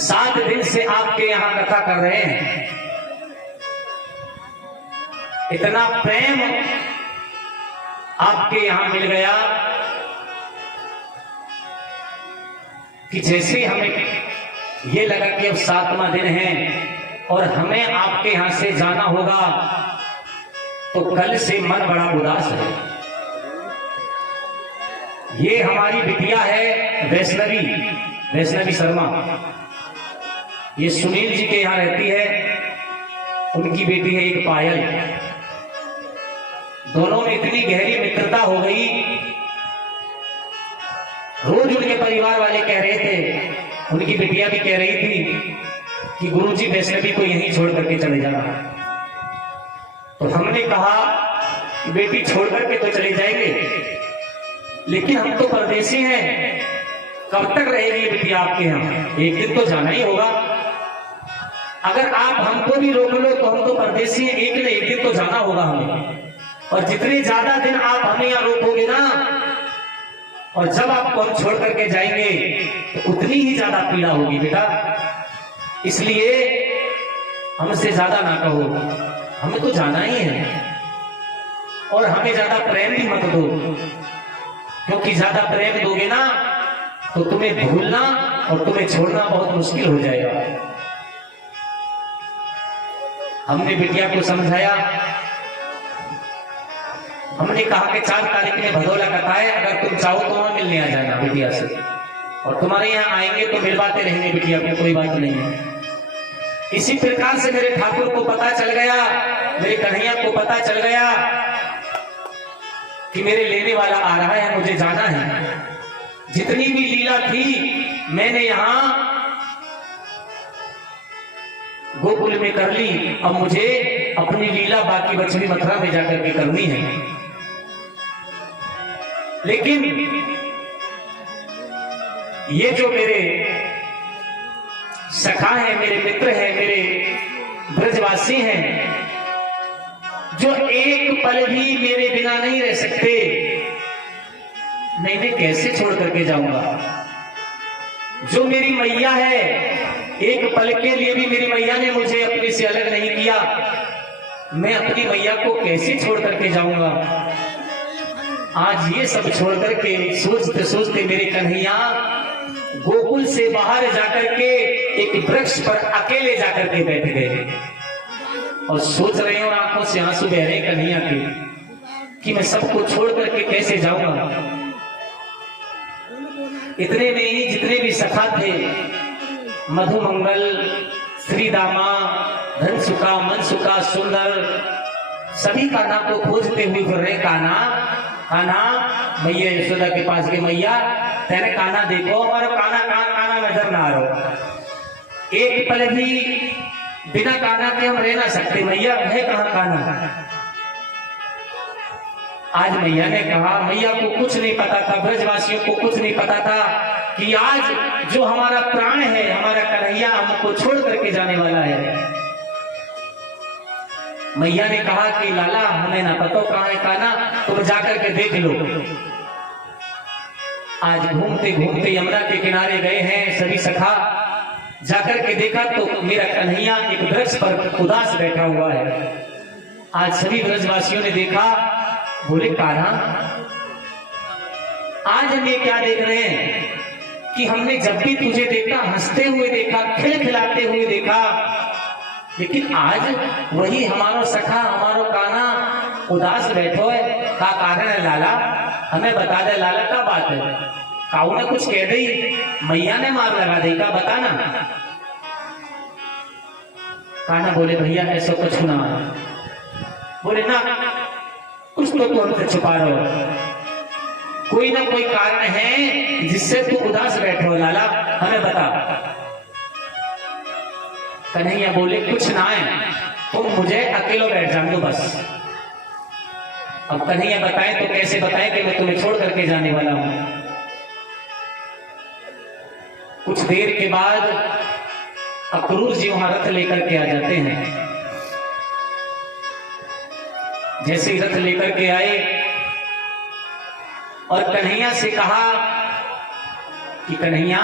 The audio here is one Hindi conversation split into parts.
7 दिन से आपके यहां कथा कर रहे हैं। इतना प्रेम आपके यहां मिल गया कि जैसे हमें ये लगा कि अब 7वां दिन है और हमें आपके यहां से जाना होगा, तो कल से मन बड़ा उदास है। ये हमारी बिटिया है वैष्णवी शर्मा, ये सुनील जी के यहां रहती है, उनकी बेटी है एक पायल। दोनों में इतनी गहरी मित्रता हो गई, रोज उनके परिवार वाले कह रहे थे, उनकी बिटिया भी कह रही थी कि गुरुजी वैष्णवी को यहीं छोड़ करके चले जाना। तो हमने कहा कि बेटी छोड़ करके तो चले जाएंगे, लेकिन हम तो परदेसी हैं, कब तक रहेगी बिटिया आपके यहाँ? एक दिन तो जाना ही होगा। अगर आप हमको भी रोक लो तो हम तो परदेसी हैं, एक न एक दिन तो जाना होगा हमें। और जितने ज्यादा दिन आप हमें यहाँ रोकोगे ना, और जब आपको हम छोड़ करके जाएंगे तो उतनी ही ज्यादा पीड़ा होगी बेटा। इसलिए हमसे ज्यादा ना कहो, हमें तो जाना ही है। और हमें ज्यादा प्रेम भी मत दो, क्योंकि ज्यादा प्रेम दोगे ना तो तुम्हें भूलना और तुम्हें छोड़ना बहुत मुश्किल हो जाएगा। हमने बिटिया को समझाया, हमने कहा कि 4 तारीख में भदौला कथा है, अगर तुम चाहो तो वहां मिलने आ जाना बिटिया से, और तुम्हारे यहाँ आएंगे तो मिलवाते रहेंगे बिटिया को, कोई बात नहीं है। इसी प्रकार से मेरे ठाकुर को पता चल गया, मेरे कन्हैया को पता चल गया कि मेरे लेने वाला आ रहा है, मुझे जाना है। जितनी भी लीला थी मैंने यहां गोकुल में कर ली, अब मुझे अपनी लीला बाकी बचनी मथुरा में जाकर के करनी है। लेकिन ये जो मेरे सखा हैं, मेरे मित्र हैं, मेरे ब्रजवासी हैं, जो एक पल भी मेरे बिना नहीं रह सकते, मैं इन्हें कैसे छोड़ करके जाऊंगा? जो मेरी मैया है, एक पल के लिए भी मेरी मैया ने मुझे अपने से अलग नहीं किया, मैं अपनी मैया को कैसे छोड़ करके जाऊंगा? आज ये सब छोड़ करके सोचते सोचते मेरे कन्हैया गोकुल से बाहर जाकर के एक वृक्ष पर अकेले जाकर के बैठ गए और सोच रहे हो, आंखों से आंसू बह रहे कन्हैया के, कि मैं सबको छोड़ करके कैसे जाऊंगा। इतने नहीं, जितने भी सखा थे, मधुमंगल, श्रीदामा, धनसुखा, मनसुखा, सुंदर, सभी कान्हा को खोजते हुए फिर रहे। कान्हा मैया यशोदा के पास के, मैया तेरे कान्हा देखो, और कान्हा नजर ना आ रहा। एक पल भी बिना कान्हा के हम रह ना सकते, मैया है कहाँ कान्हा? आज मैया ने कहा, मैया को कुछ नहीं पता था, ब्रजवासियों को कुछ नहीं पता था कि आज जो हमारा प्राण है, हमारा कन्हैया हमको छोड़ करके जाने वाला है। मैया ने कहा कि लाला हमें ना पता कहाँ है कान्हा, तुम जाकर के देख लो। आज घूमते घूमते यमुना के किनारे गए हैं सभी सखा, जाकर के देखा तो मेरा कन्हैया एक वृक्ष पर उदास बैठा हुआ है। आज सभी ब्रजवासियों ने देखा, बोले कान्हा आज हम ये क्या देख रहे हैं कि हमने जब भी तुझे देखा हंसते हुए देखा, खिलखिलाते हुए देखा, लेकिन आज वही हमारो सखा, हमारो कान्हा उदास बैठो है। का कारण है लाला? हमें बता दे लाला, क्या बात है? काऊ ने कुछ कह दी, मैया ने मार लगा दी, का बताना। कान्हा बोले भैया ऐसा कुछ ना। बोले ना, कुछ तो तू हमसे छुपा रहे हो, कोई ना कोई कारण है जिससे तू उदास बैठे हो लाला, हमें बता। कन्हैया बोले कुछ ना है, तुम मुझे अकेला बैठ जान दो बस। अब कन्हैया बताए तो कैसे बताए कि मैं तुम्हें छोड़ करके जाने वाला हूं। कुछ देर के बाद अक्रूर जी वहां रथ लेकर के आ जाते हैं। जैसे ही रथ लेकर के आए और कन्हैया से कहा कि कन्हैया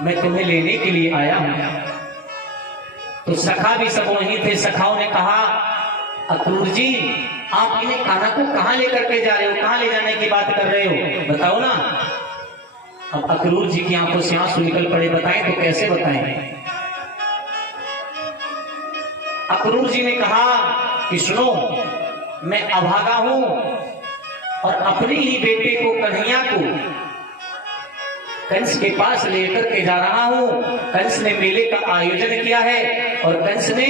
मैं तुम्हें लेने के लिए आया हूं। तो सखा भी सब वहीं थे। सखाओं ने कहा, अक्रूर जी आप इन्हें कान्हा को कहां लेकर के जा रहे हो, कहां ले जाने की बात कर रहे हो, बताओ ना। अब अक्रूर जी की आंखों से आंसू निकल पड़े। बताएं तो कैसे बताएं। अक्रूर जी ने कहा कि सुनो, मैं अभागा हूं और अपने ही बेटे को कन्हैया को कंस के पास लेकर के जा रहा हूं। कंस ने मेले का आयोजन किया है और कंस ने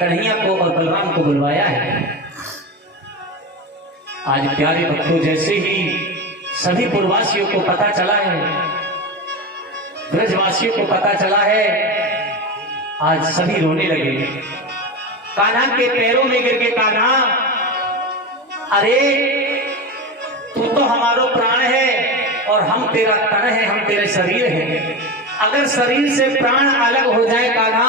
कन्हैया को और बलराम को बुलवाया है। आज प्यारे भक्तों, जैसे ही सभी पुरवासियों को पता चला है, ब्रजवासियों को पता चला है, आज सभी रोने लगे। कान्हा के पैरों में गिर के, कान्हा अरे तू तो हमारो प्राण है और हम तेरा तन है, हम तेरे शरीर हैं। अगर शरीर से प्राण अलग हो जाए कान्हा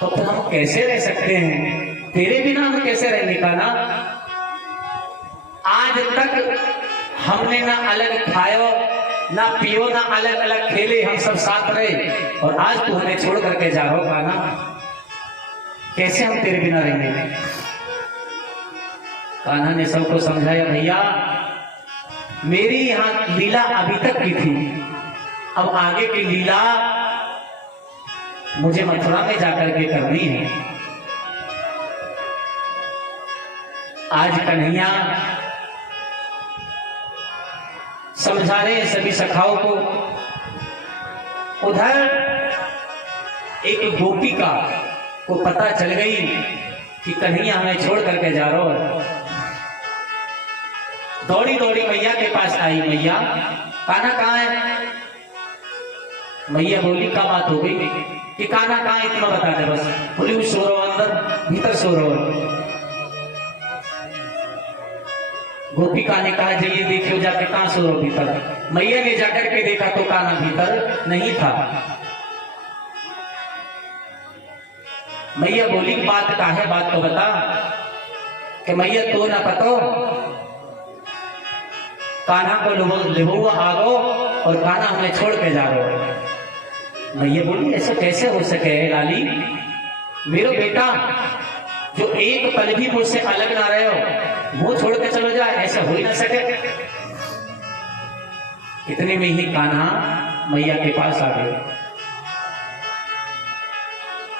तो फिर हम कैसे रह सकते हैं, तेरे बिना हम कैसे रहेंगे कान्हा। आज तक हमने ना अलग खायो ना पियो ना अलग अलग खेले, हम सब साथ रहे और आज तू हमें छोड़ करके जा रहा हो कान्हा, कैसे हम तेरे बिना रहेंगे। कान्हा ने सबको समझाया, भैया मेरी यहां लीला अभी तक की थी, अब आगे की लीला मुझे मथुरा में जाकर के करनी है। आज कन्हैया समझा रहे हैं सभी सखाओं को। उधर एक गोपिका को पता चल गई कि कन्हैया हमें छोड़ करके जा रहा है। दौड़ी दौड़ी मैया के पास आई। मैया कान्हा कहाँ है। मैया बोली, क्या बात हो गई कि कान्हा कहाँ है, इतना बता दे बस। बोली, वो सो रहा अंदर, भीतर सो रहा। गोपिका ने कहा, जाइए देखियो जाके कहां सो रहा भीतर। मैया ने जाकर के देखा तो कान्हा भीतर नहीं था। मैया बोली, बात का है, बात तो बता। कि मैया तो ना पतो, कान्हा को लिबुआ आ गो और कान्हा हमें छोड़ के जा रहा है। मैया बोली, ऐसा कैसे हो सके लाली, मेरा बेटा जो एक पल भी मुझसे अलग ना रहे हो, वो छोड़ के चलो जाए, ऐसा हो ही ना सके। इतने में ही कान्हा मैया के पास आ गए।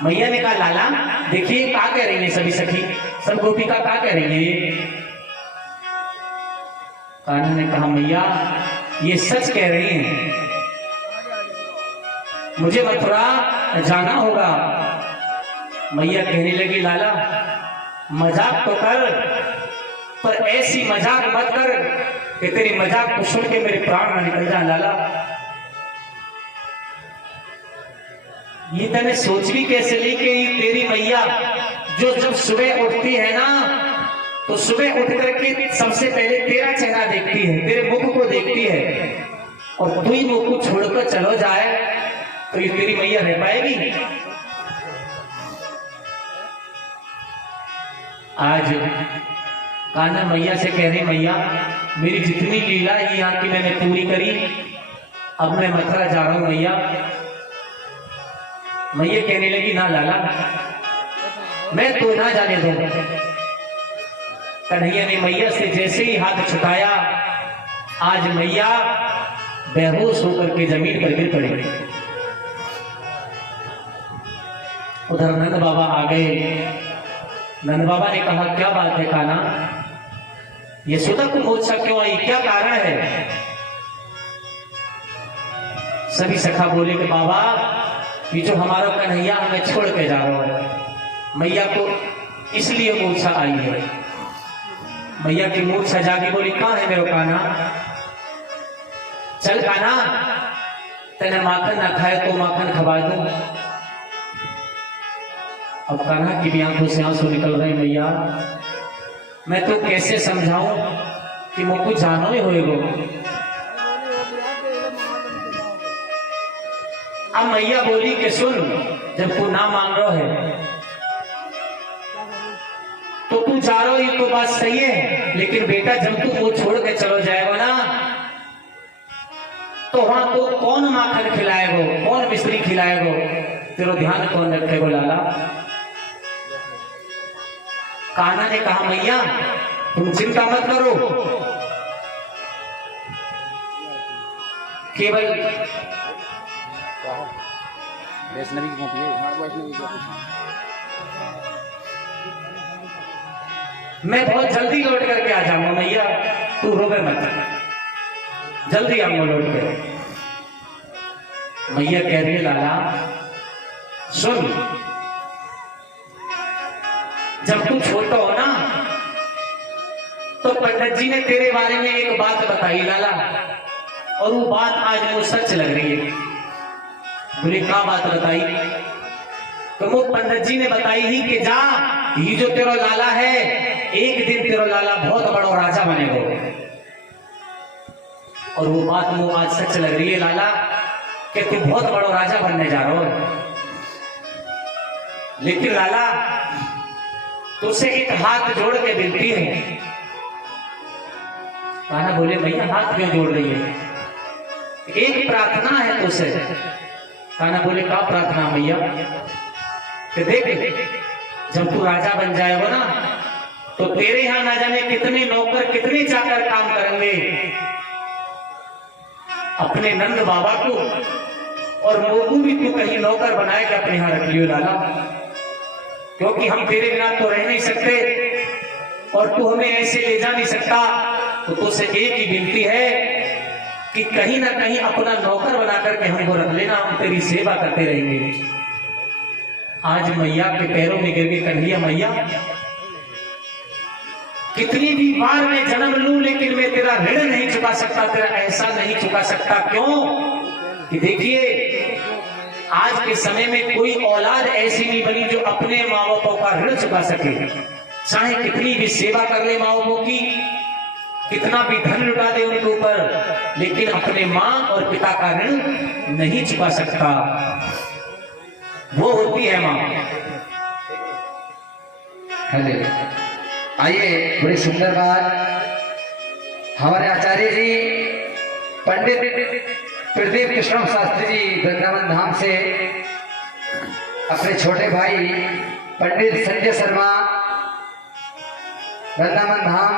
मैया ने कहा, लाला देखिए क्या कह रही है सभी सखी, सब गोपिका क्या कह रही है। कान्हा ने कहा, मैया ये सच कह रही हैं, मुझे मथुरा जाना होगा। मैया कहने लगी, लाला मजाक तो कर, पर ऐसी मजाक मत कर कि तेरी मजाक को सुन के मेरे प्राण न निकल जाए। लाला ये तने सोच भी कैसे ली कि तेरी मैया जो जब सुबह उठती है ना, तो सुबह उठ करके सबसे पहले तेरा चेहरा देखती है, तेरे मुख को देखती है, और तू ही मुख को छोड़कर चलो जाए तो ये तेरी मैया रह पाएगी। आज कान्हा मैया से कह रहे, मैया मेरी जितनी लीला है यहाँ की मैंने पूरी करी, अब मैं मथुरा जा रहा हूं मैया। मैया कहने लगी, ना लाला मैं तो ना जाने दूंगा। कन्हैया ने मैया से जैसे ही हाथ छुटाया, आज मैया बेहोश होकर के जमीन पर गिर पड़ी। उधर नंद बाबा आ गए। नंद बाबा ने कहा, क्या बात है कान्हा, यशोदा को मूर्छा क्यों आई, क्या कारण है। सभी सखा बोले कि बाबा ये जो हमारा कन्हैया हमें छोड़ के जा रहा है, मैया को इसलिए मूर्छा आई है। मैया की मूर्छा जागी, बोली, कहां है मेरा कान्हा, चल कान्हा तेने माखन ना खाए तो माखन खवा दूं। अब कान्हा की भी आंखों से आंसू निकल रहे, मैया मैं तो कैसे समझाऊं कि मुझको जानो ही होएगो। अब मैया बोली कि सुन, जब तू ना मांग रहा है तो तू जा रहा ही तो बात सही है, लेकिन बेटा जब तू वो छोड़ के चलो जाएगा ना, तो वहां तो कौन माखन खिलाएगो, कौन मिश्री खिलाएगो, तेरा ध्यान कौन रखेगो लाला। कान्हा ने कहा मैया तुम चिंता मत करो, केवल वैष्णवी की कॉपी है, वैष्णवी की मैं बहुत जल्दी लौट करके आ जाऊंगा मैया, तू रोवे मत, जल्दी आऊंगा लौट के। मैया कह रही है लाला सुन, जब तू छोटा हो ना तो पंडित जी ने तेरे बारे में एक बात बताई लाला, और वो बात आज मुझे सच लग रही है। बोले क्या बात बताई? तो वो पंडित जी ने बताई ही कि जा, ये जो तेरा लाला है एक दिन तेरा लाला बहुत बड़ा राजा बनेगा। और वो बात मुझे आज सच लग रही है लाला कि तू बहुत बड़ा राजा बनने जा रहा हो। लेकिन लाला तुझसे एक हाथ जोड़ के विनती है। कान्हा बोले भैया हाथ क्यों जोड़ रही है? एक प्रार्थना है तुझसे। कान्हा बोले क्या प्रार्थना भैया? कि देख जब तू राजा बन जाएगा ना तो तेरे यहां ना जाने कितने नौकर कितने चाकर काम करेंगे। अपने नंद बाबा को और मोगू भी तू कहीं नौकर बनाए के अपने यहां रख लियो लाला, क्योंकि हम तेरे बिना तो रह नहीं सकते और तू हमें ऐसे ले जा नहीं सकता। तो तुझसे एक ही विनती है कि कहीं ना कहीं अपना नौकर बना करके हमको रख लेना, हम तेरी सेवा करते रहेंगे। आज मैया के पैरों में गिर के कन्हैया मैया कितनी भी बार मैं जन्म लूं लेकिन मैं तेरा ऋण नहीं चुका सकता, तेरा एहसान नहीं चुका सकता। क्यों? कि देखिए आज के समय में कोई औलाद ऐसी नहीं बनी जो अपने माँ बापों का ऋण चुका सके। चाहे कितनी भी सेवा कर ले माँ बापों की, कितना भी धन लुटा दे उनके ऊपर, लेकिन अपने माँ और पिता का ऋण नहीं चुका सकता। वो होती है माँ। हेलो, आइए बड़ी सुंदर बात हमारे आचार्य जी पंडित प्रदीप कृष्ण शास्त्री जी वृंदावन धाम से अपने छोटे भाई पंडित संजय शर्मा वृंदावन धाम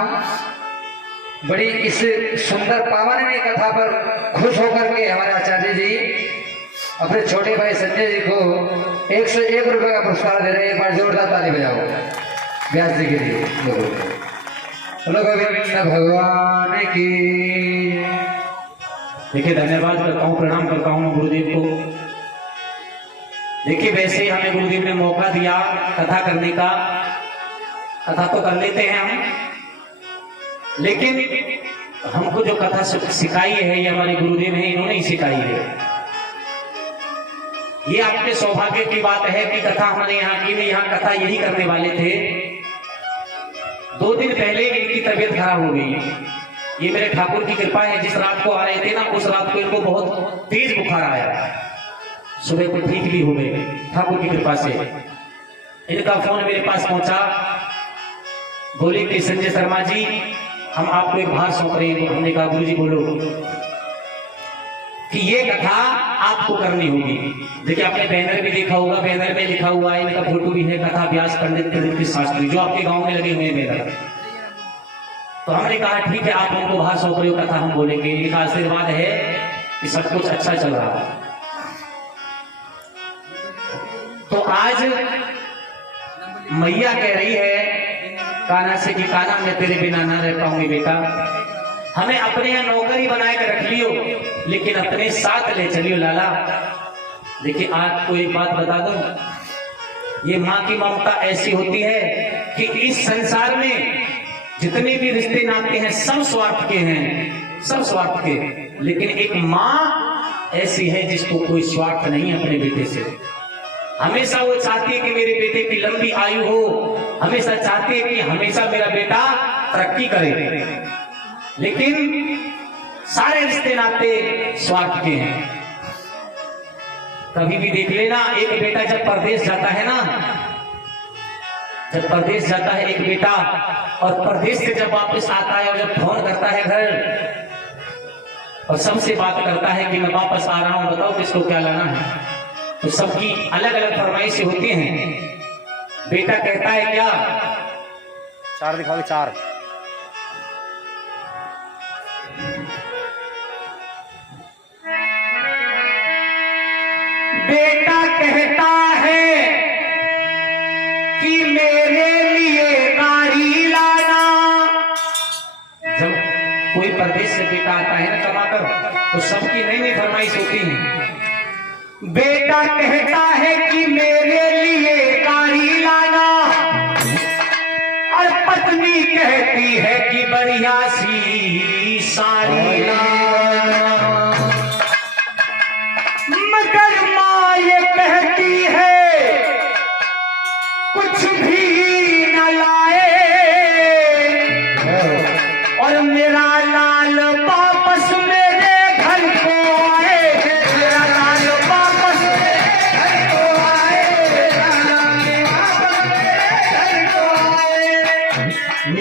बड़ी इस सुंदर पावनमय कथा पर खुश होकर के हमारे आचार्य जी अपने छोटे भाई संजय जी को 101 रुपए का पुरस्कार दे रहे हैं। एक बार जोरदार ताली बजाओ व्यास जी के लिए। बोलो गोविंद भगवान की। देखिए धन्यवाद करता हूँ, प्रणाम करता हूँ गुरुदेव को। देखिए वैसे ही हमें गुरुदेव ने मौका दिया कथा करने का, कथा तो कर लेते हैं हम, लेकिन हमको जो कथा सिखाई है ये हमारे गुरुदेव हैं, इन्होंने ही सिखाई है। ये आपके सौभाग्य की बात है कि कथा हमने यहाँ की नहीं, यहाँ कथा यही करने वाले थे। 2 दिन पहले इनकी तबीयत खराब हो गई। ये मेरे ठाकुर की कृपा है, जिस रात को आ रहे थे ना उस रात को इनको बहुत तेज बुखार आया, सुबह को ठीक भी हो गए ठाकुर की कृपा से। इनका फोन मेरे पास पहुंचा, बोले कि संजय शर्मा जी हम आपको एक भार सौंप रहे हैं। तो हमने कहा गुरुजी बोलो। कि ये कथा आपको करनी होगी। देखिए आपने बैनर भी देखा होगा, बैनर में लिखा हुआ है, इनका फोटो भी है, कथा व्यास पंडित प्रदीप शास्त्री, जो आपके गांव में लगे हुए हैं बैनर। तो हमने कहा ठीक है आप हमको भार सौंप रहे हो, कथा हम बोलेंगे। इनका आशीर्वाद है कि सब कुछ अच्छा चल रहा है। तो आज मैया कह रही है कान्हा से कि कान्हा मैं तेरे बिना ना रह पाऊंगी बेटा, हमें अपने यहाँ नौकरी बनाए कर रख लियो, लेकिन अपने साथ ले चलियो लाला। देखिए आपको एक बात बता दूं, ये माँ की ममता ऐसी होती है कि इस संसार में जितने भी रिश्ते नाते हैं सब स्वार्थ के हैं, सब स्वार्थ के, लेकिन एक माँ ऐसी है जिसको कोई स्वार्थ नहीं है अपने बेटे से। हमेशा वो चाहती है कि मेरे बेटे की लंबी आयु हो, हमेशा चाहती है कि हमेशा मेरा बेटा तरक्की करे, लेकिन सारे रिश्ते नाते स्वार्थ के हैं। कभी भी देख लेना, एक बेटा जब परदेश जाता है ना, जब परदेश जाता है एक बेटा और परदेश से जब वापस आता है और जब फोन करता है घर, और सबसे बात करता है कि मैं वापस आ रहा हूं, बताओ किसको क्या लाना है। तो सबकी अलग अलग फरमाइशें होती हैं। बेटा कहता है क्या, 4 दिखाओगे 4। बेटा कहता है कि मेरे लिए गाड़ी लाना। जब कोई परदेश से बेटा आता है ना कमाकर, तो सबकी नई नई फरमाइश होती है। बेटा कहता है कि मेरे लिए गाड़ी लाना, और पत्नी कहती है कि बढ़िया सी साड़ी लाना। मगर माँ ये कहती है कुछ भी न लाए, और मेरा लाल वापस मेरे घर को आए। मेरा लाल वापस मेरे घर को आए। मेरा लाल वापस मेरे घर को आए।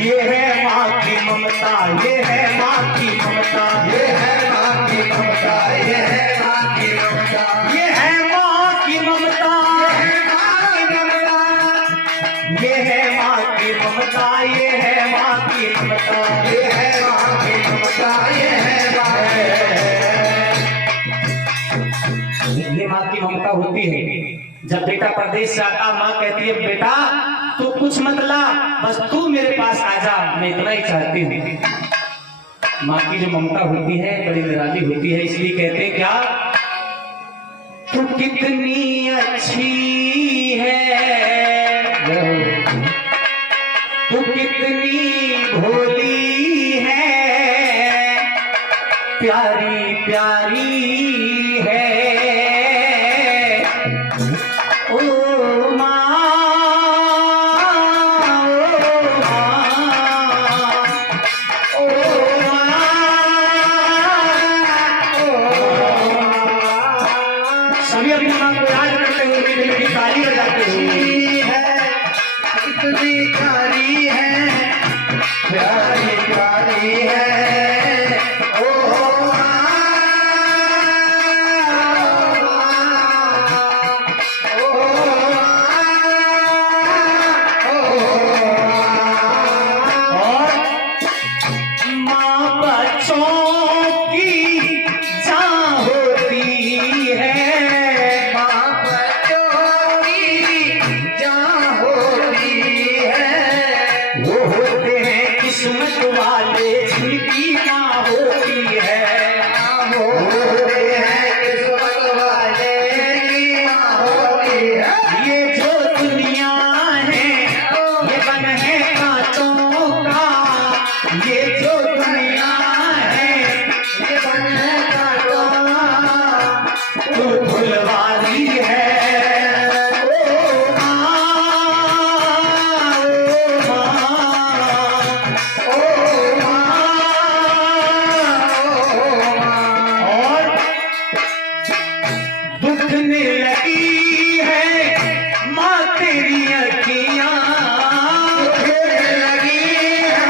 ये है माँ की ममता, ये है माँ की ममता, ये है माँ की ममता, ये है माँ की ममता, ये है माँ की ममता, ये है माँ की ममता, ये है माँ की ममता, ये है माँ की ममता, ये है माँ की ममता। ये माँ की ममता होती है। जब बेटा परदेश से आता, माँ कहती है बेटा तू कुछ मत ला, बस तू मेरे पास आ जा, मैं इतना ही चाहती हूँ। माँ की जो ममता होती है बड़ी निराली होती है। इसलिए कहते हैं क्या, तू कितनी अच्छी है, तू कितनी भोली है, प्यारी प्यारी है। ओ माँ, ओ माँ, सभी अपनी माँ को याद करते हुए मेरी ताली बजाते हुए है, कितनी प्यारी है, प्यारी प्यारी है। ओ माँ, और माँ बच्चों की जान होती है, माँ बच्चों की जान होती है। वो होते हैं किस्मत वाले जिनकी माँ होती है, वो होते हैं किस्मत वाले जिनकी माँ होती है। ये जो दुनिया है ये बन है कांटों का, ये जो दुनिया है ये बन है कांटों का, तू फुलवारी है। ओ माँ, ओ माँ, ओ माँ, और दुखने लगी है माँ तेरी अखियाँ, दुखने लगी है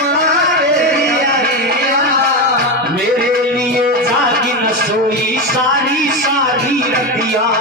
माँ तेरी अखियाँ, मेरे लिए जागी न सोई सारी सारी रतियाँ।